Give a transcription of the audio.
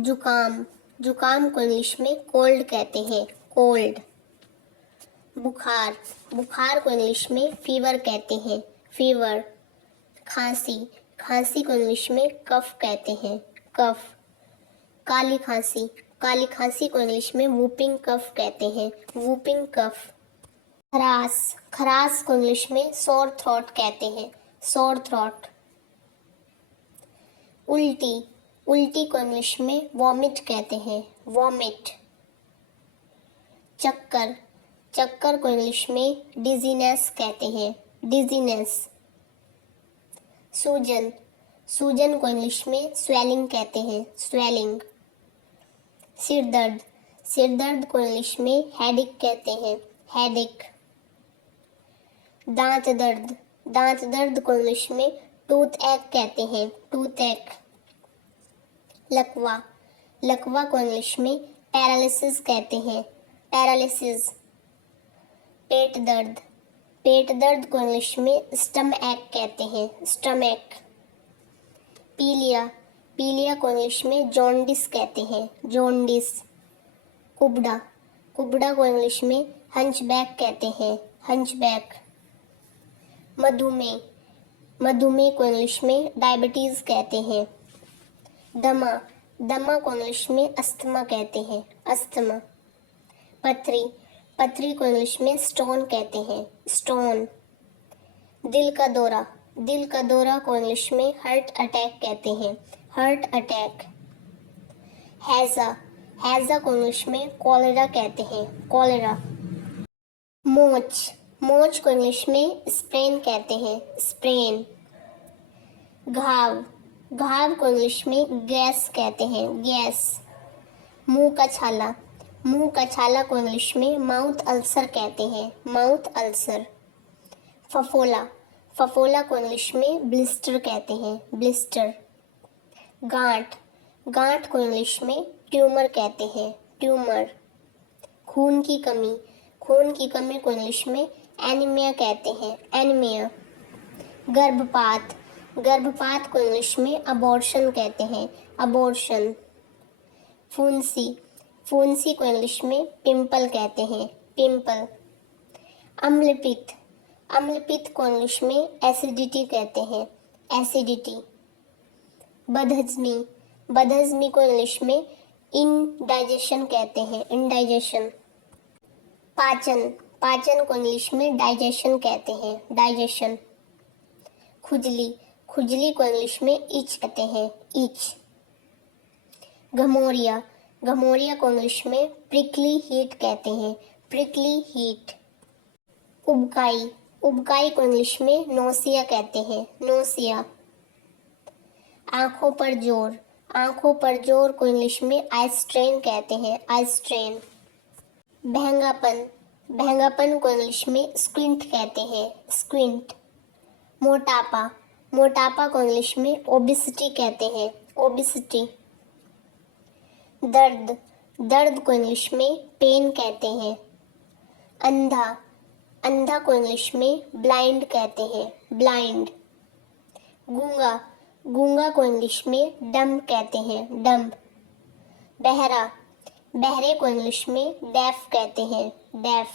जुकाम, जुकाम को इंग्लिश में कोल्ड कहते हैं, कोल्ड। बुखार, बुखार को इंग्लिश में फीवर कहते हैं, फीवर। खांसी, खांसी को इंग्लिश में कफ कहते हैं, कफ। काली खांसी, काली खांसी को इंग्लिश में वूपिंग कफ कहते हैं, वूपिंग कफ। खराश, खराश को इंग्लिश में सोर थ्रोट कहते हैं, सोर थ्रोट। उल्टी, उल्टी को इंग्लिश में वॉमिट कहते हैं, वॉमिट। चक्कर, चक्कर को इंग्लिश में डिजीनेस कहते हैं, डिजीनेस। सूजन, सूजन को इंग्लिश में स्वेलिंग कहते हैं, स्वेलिंग। सिर दर्द, सिर दर्द को इंग्लिश में हेडेक कहते हैं, हेडेक। दांत दर्द, दांत दर्द को इंग्लिश में टूथ एक कहते हैं, टूथ एक। लकवा, लकवा को इंग्लिश में पैरालिसिस कहते हैं, पैरालिसिस। पेट दर्द, पेट दर्द को इंग्लिश में स्टमक कहते हैं, स्टमक। पीलिया, पीलिया को इंग्लिश में जॉन्डिस कहते हैं, जॉन्डिस। कुबड़ा, कुबड़ा को इंग्लिश में हंचबैक कहते हैं, हंचबैक। मधुमेह, मधुमेह को इंग्लिश में डायबिटीज कहते हैं। दमा, दमा को इंग्लिश में अस्थमा कहते हैं, अस्थमा। पथरी, पथरी को इंग्लिश में स्टोन कहते हैं, स्टोन। दिल का दौरा, दिल का दौरा को इंग्लिश में हार्ट अटैक कहते हैं, हार्ट अटैक। हैजा, हैजा को इंग्लिश में कॉलेरा कहते हैं, कॉलेरा। मोच, मोच को इंग्लिश में स्प्रेन कहते हैं, स्प्रेन। घाव, घाव को इंग्लिश में गैस कहते हैं, गैस। मुंह का छाला, मुंह का छाला को इंग्लिश में माउथ अल्सर कहते हैं, माउथ अल्सर। फफोला, फफोला को इंग्लिश में ब्लिस्टर कहते हैं, ब्लिस्टर। गांठ, गांठ को इंग्लिश में ट्यूमर कहते हैं, ट्यूमर। खून की कमी, खून की कमी को इंग्लिश में एनीमिया कहते हैं, एनीमिया। गर्भपात, गर्भपात को इंग्लिश में अबॉर्शन कहते हैं, अबॉर्शन। फुंसी, फुंसी को इंग्लिश में पिंपल कहते हैं, पिंपल। अम्लपित्त, अम्लपित्त को इंग्लिश में एसिडिटी कहते हैं, एसिडिटी। बदहजमी, बदहजमी को इंग्लिश में इनडाइजेशन कहते हैं, इनडाइजेशन। पाचन, पाचन को इंग्लिश में डाइजेशन कहते हैं, डाइजेशन। खुजली, खुजली को इंग्लिश में इच कहते हैं, इच। घमौरिया, घमौरिया को इंग्लिश में प्रिकली हीट कहते हैं, प्रिकली हीट। उबकाई, उबकाई को इंग्लिश में नोसिया कहते हैं, नोसिया। आंखों पर जोर, आंखों पर जोर को इंग्लिश में आई स्ट्रेन कहते हैं, आई स्ट्रेन। बहंगापन, बहंगापन को इंग्लिश में स्क्विंट कहते हैं, स्क्विंट। मोटापा, मोटापा को इंग्लिश में ओबिसिटी कहते हैं, ओबिसिटी। दर्द, दर्द को इंग्लिश में पेन कहते हैं। अंधा, अंधा को इंग्लिश में ब्लाइंड कहते हैं, ब्लाइंड। गूंगा, गूंगा को इंग्लिश में डम्ब कहते हैं, डम्ब। बहरा, बहरे को इंग्लिश में डेफ कहते हैं, डेफ।